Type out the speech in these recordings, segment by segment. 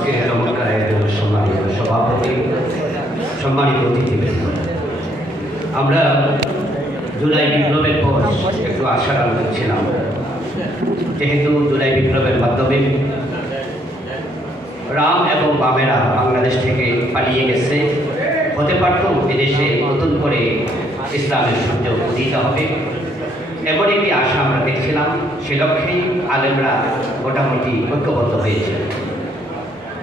আজকে আয়োজন সম্মানিত সভাপতি, সম্মানিত অতিথিবৃন্দ আমরা জুলাই বিপ্লবের পর একটু আশার আলোচনা ছিলাম যেহেতু জুলাই বিপ্লবের মাধ্যমে রাম এবং বামেরা বাংলাদেশ থেকে পালিয়ে গেছে, হতে পারত এদেশে নতুন করে ইসলামের সূর্য উদিত হবে। এমন একটি আশা আমরা দেখছিলাম, সে লক্ষ্যেই আলেমরা মোটামুটি ঐক্যবদ্ধ হয়েছে।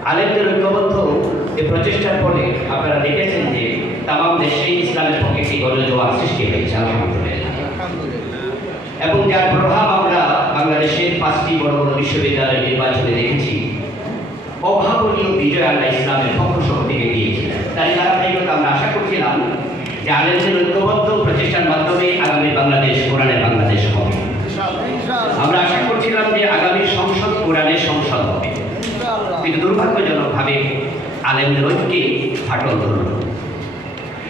আলেমদের ঐক্যবদ্ধ এই প্রচেষ্টার ফলে আপনারা দেখেছেন যে তামাম দেশেই ইসলামের পক্ষে একটি গণজোয়ার সৃষ্টি হয়েছে আলহামদুলিল্লাহ। এবং যার প্রভাব আমরা বাংলাদেশের পাঁচটি বড় বড় বিশ্ববিদ্যালয় নির্বাচনে দেখেছি অভাবনীয় বিজয় আল্লাহ ইসলামের পক্ষ সহ থেকে দিয়েছিলেন। তাই ধারাবাহিকতা আমরা আশা করছিলাম যে আলেমদের ঐক্যবদ্ধ প্রচেষ্টার মাধ্যমে আগামী বাংলাদেশ কোরআনের বাংলাদেশ হবে। আমরা আশা করছিলাম যে আগামী সংসদ কোরআনের সংসদ কিন্তু দুর্ভাগ্যজনকভাবে আলেমদের ঐক্যে ফাটল ধরল।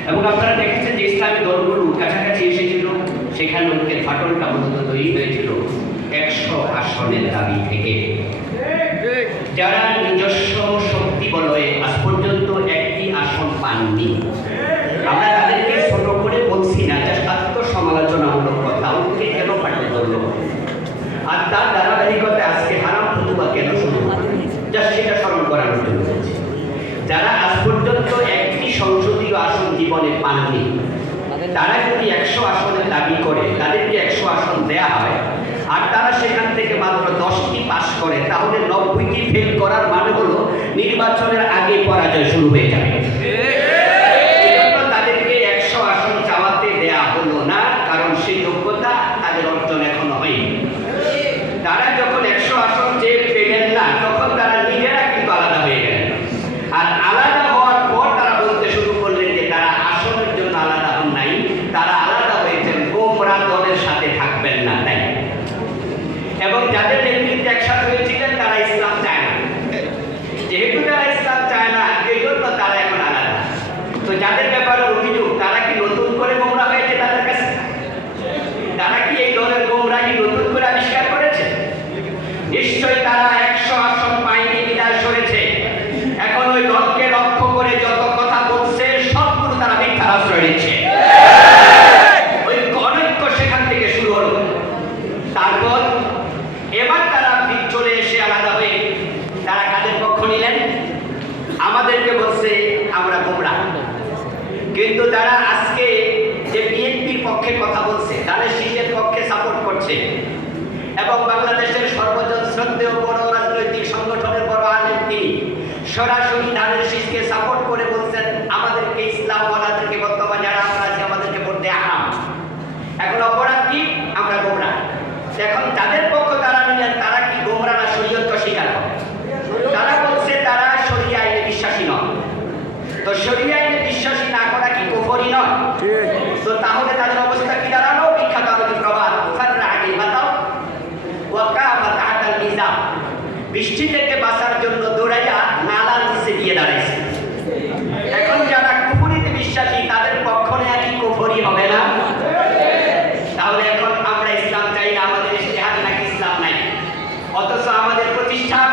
এবং আপনারা দেখেছেন যে ইসলামী দলগুলো কাছাকাছি এসেছিল, সেখানে ঐক্যের ফাটলটা মূলত তৈরি হয়েছিল একশো আসনের দাবি থেকে। যারা নিজস্ব শক্তি বলয়ে আজ পর্যন্ত একটি আসন পাননি। আমরা তাদেরকে ছোট করে বলছি না জাস্ট আত্মসমালোচনামূলক কথা ওকে কেন ফাটল ধরলো? আর তার ধারাবাহিকতায় আজকে হারাম ফতুয়া কেন শুরু যারা আজ পর্যন্ত একটি সংসদীয় আসন জীবনে পাননি তারা যদি একশো আসনের দাবি করে তাদেরকে একশো আসন দেয়া হয় আর তারা সেখান থেকে মাত্র দশটি পাশ করে তাহলে নব্বইটি ফেল করার মানে হলো নির্বাচনের আগে পরাজয় শুরু হয়ে যাবে এজন্য তাদেরকে একশো আসন চাওয়াতে দেয়া হলো না কারণ সেই যোগ্যতা তাদের অর্জন এখনও হয়নি তারা যখন একশো আসন যে পেলেন না তখন তারা নিজেরা কিন্তু আলাদা হয়ে গেলেন আর আলাদা হওয়ার পর তারা বলতে শুরু করলেন যে তারা আসনের জন্য আলাদা হন নাই তারা আলাদা হয়েছেন গোমরা দলের সাথে থাকবেন না তাই এবং যাদের নেতৃত্বে একসাথে হয়েছিলেন তারা ইসলাম চায় না যেহেতু তারা ইসলাম চায় না এই জন্য তারা এখন আলাদা তো যাদের ব্যাপারে অভিযোগ, তারা কি নতুন করে গোমরা হয়েছে তাদের কাছে? তারা কি এই দলের গোমরাহি নতুন করে আবিষ্কার করেছে? নিশ্চয়ই তারা একশো আসন পায়নি বিদায় সরেছে। এখন ওই দলকে লক্ষ্য করে যত কথা বলছে, সবগুলো তারা মিথ্যার আশ্রয় নিচ্ছে। ওই অনৈক্য সেখান থেকে শুরু হলো। তারপর এবার তারা চলে এসে আলাদা হয়ে তারা কাদের পক্ষ নিলেন? আমাদেরকে কিন্তু তারা আজকে যে বিএনপির পক্ষে কথা বলছে তারা শিশের পক্ষে সাপোর্ট করছে। এবং বাংলাদেশের সর্বজন শ্রদ্ধেয় বড় রাজনৈতিক সংগঠনের বড় আলেম তিনি সরাসরি time.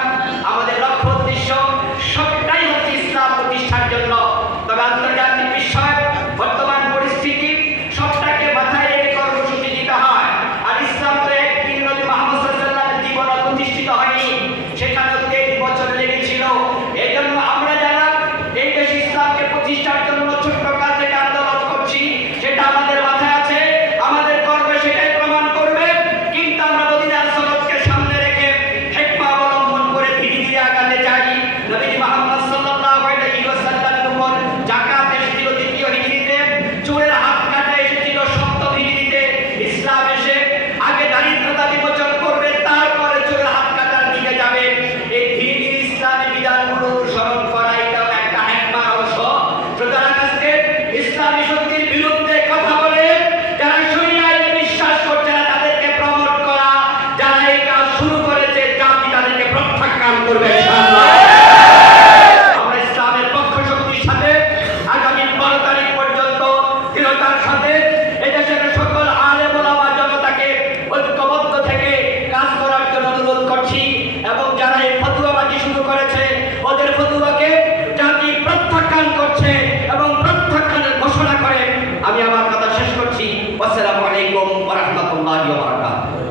Senhor declara.